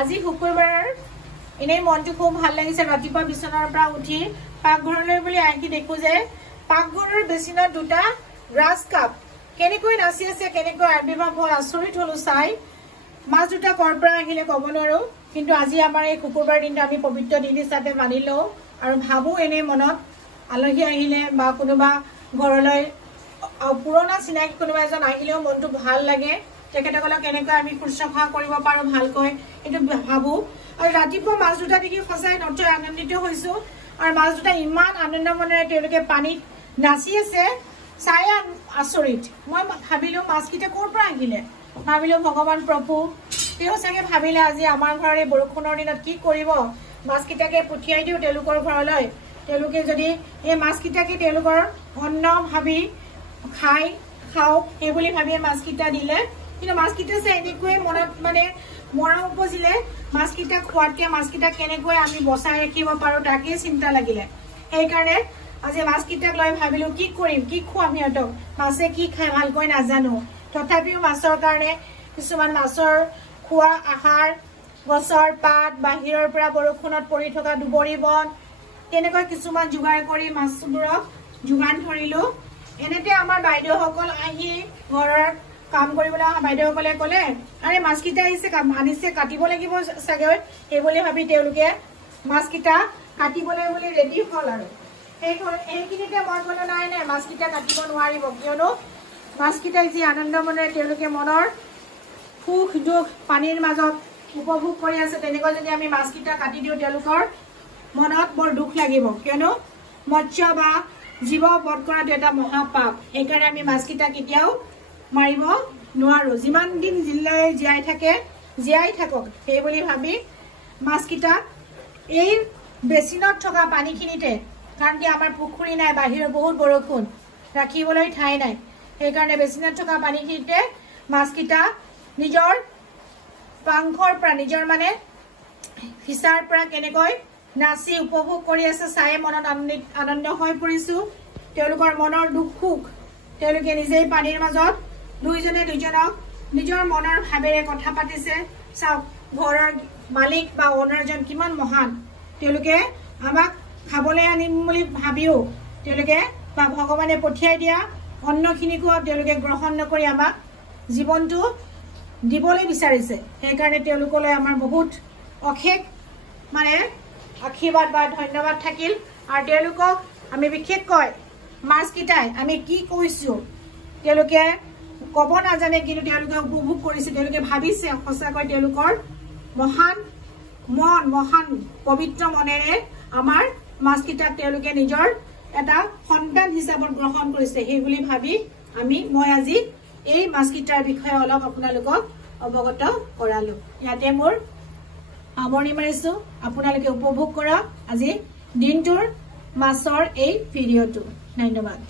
আজি শুক্ৰবাৰ এনেই মনটো খুব ভাল লাগিছে ৰাতিপুৱা বিছনাৰ পৰা উঠি পাকঘৰলৈ বুলি আহি দেখো যে পাকঘৰৰ বেচিনত দুটা গ্ৰাছ কাপ কেনেকৈ নাচি আছে কেনেকৈ আবিৰ্ভাৱ হ'ল আচৰিত হলো চাই মাছ দুটা কৰ পৰা আহিলে ক'ব নোৱাৰো কিন্তু আজি আমাৰ এই শুক্ৰবাৰ দিনটো আমি পবিত্ৰ দিন হিচাপে মানি লওঁ আৰু ভাবো এনে মনত আলহী আহিলে বা কোনোবা ঘৰলৈ পুৰণা চিনাকি কোনোবা এজন আহিলেও মনটো ভাল লাগে তেখেতসকলক কেনেকৈ আমি শুশ্ৰূষা কৰিব পাৰো ভালকৈ এইটো ভাবো আৰু ৰাতিপুৱা মাছ দুটা দেখি সঁচাই নথৈ আনন্দিত হৈছো আৰু মাছ দুটা ইমান আনন্দ মনেৰে তেওঁলোকে পানীত নাচি আছে চাই আচৰিত মই ভাবিলো মাছকেইটা ক'ৰ পৰা আহিলে ভাবিলো ভগৱান প্ৰভু তেওঁ চাগে ভাবিলে আজি আমাৰ ঘৰৰ এই বৰষুণৰ দিনত কি কৰিব মাছকেইটাকে পঠিয়াই দিওঁ তেওঁলোকৰ ঘৰলৈ তেওঁলোকে যদি এই মাছকেইটাকে তেওঁলোকৰ অন্ন ভাবি খাওক এই বুলি ভাবি মাছকেইটা দিলে কিন্তু মাছকেইটা যে এনেকৈ মনত মানে মৰম উপজিলে মাছকেইটা খোৱাতকৈ মাছকেইটা কেনেকৈ আমি বচাই ৰাখিব পাৰো তাকেই চিন্তা লাগিলে সেইকাৰণে আজি মাছকেইটাক লৈ ভাবিলো কি কৰিম কি খুৱাম সিহঁতক মাছে কি খাই ভালকৈ নাজানো তথাপিও মাছৰ কাৰণে কিছুমান মাছৰ খোৱা আহাৰ গছৰ পাত বাহিৰৰ পৰা বৰষুণত পৰি থকা দুবৰি বন তেনেকৈ কিছুমান যোগাৰ কৰি মাছবোৰক যোগান ধৰিলো এনেতে আমাৰ বাইদেউসকল আহি ঘৰৰ কাম কৰিবলৈ বাইদেউসকলে ক'লে আৰে মাছকেইটা আনিছে কাটিব লাগিব চাগে সেইবুলি ভাবি তেওঁলোকে মাছকেইটা কাটিবলৈ বুলি ৰেডি হ'ল আৰু সেইখিনিতে মই ক'লো নাই নাই মাছকেইটা কাটিব নোৱাৰিব কিয়নো মাছকেইটা যি আনন্দ মনেৰে তেওঁলোকে মনৰ সুখ দুখ পানীৰ মাজত উপভোগ কৰি আছে তেনেকৈ যদি আমি মাছকেইটা কাটি দিওঁ তেওঁলোকৰ মনত বৰ দুখ লাগিব কিয়নো মৎস্য বা জীৱ বধ কৰাটো এটা মহাপাপ সেইকাৰণে আমি মাছকেইটা কেতিয়াও মাৰিব নোৱাৰো যিমান দিন জিল্লাই জীয়াই থাকক সেই বুলি ভাবি মাছকেইটা এই বেচিনত থকা পানীখিনিতে কাৰণ কি আমাৰ পুখুৰী নাই বাহিৰৰ বহুত বৰষুণ ৰাখিবলৈ ঠাই নাই সেইকাৰণে বেচিনত থকা পানীখিনিতে মাছকেইটা নিজৰ পাংখৰ পৰা নিজৰ মানে ফিচাৰ পৰা কেনেকৈ নাচি উপভোগ কৰি আছে চাই মনত আনন্দ হৈ পৰিছো তেওঁলোকৰ মনৰ দুখ সুখ তেওঁলোকে নিজেই পানীৰ মাজত দুইজনে দুজনক নিজৰ মনৰ ভাৱেৰে কথা পাতিছে চাওক ঘৰৰ মালিক বা অনাৰজন কিমান মহান তেওঁলোকে আমাক খাবলৈ আনিম বুলি ভাবিও তেওঁলোকে বা ভগৱানে পঠিয়াই দিয়া অন্নখিনিকো তেওঁলোকে গ্ৰহণ নকৰি আমাক জীৱনটো দিবলৈ বিচাৰিছে সেইকাৰণে তেওঁলোকলৈ আমাৰ বহুত অশেষ মানে আশীৰ্বাদ বা ধন্যবাদ থাকিল আৰু তেওঁলোকক আমি বিশেষকৈ মাছকেইটাই আমি কি কৈছো তেওঁলোকে ক'ব নাজানে কিন্তু তেওঁলোকে উপভোগ কৰিছে তেওঁলোকে ভাবিছে সঁচাকৈ তেওঁলোকৰ মহান পবিত্ৰ মনেৰে আমাৰ মাছকেইটাক তেওঁলোকে নিজৰ এটা সন্তান হিচাপত গ্ৰহণ কৰিছে সেই বুলি ভাবি মই আজি এই মাছকেইটাৰ বিষয়ে অলপ আপোনালোকক অৱগত কৰালো ইয়াতে মোৰ আমনি মাৰিছো আপোনালোকে উপভোগ কৰা আজি দিনটোৰ মাছৰ এই ভিডিঅ'টো ধন্যবাদ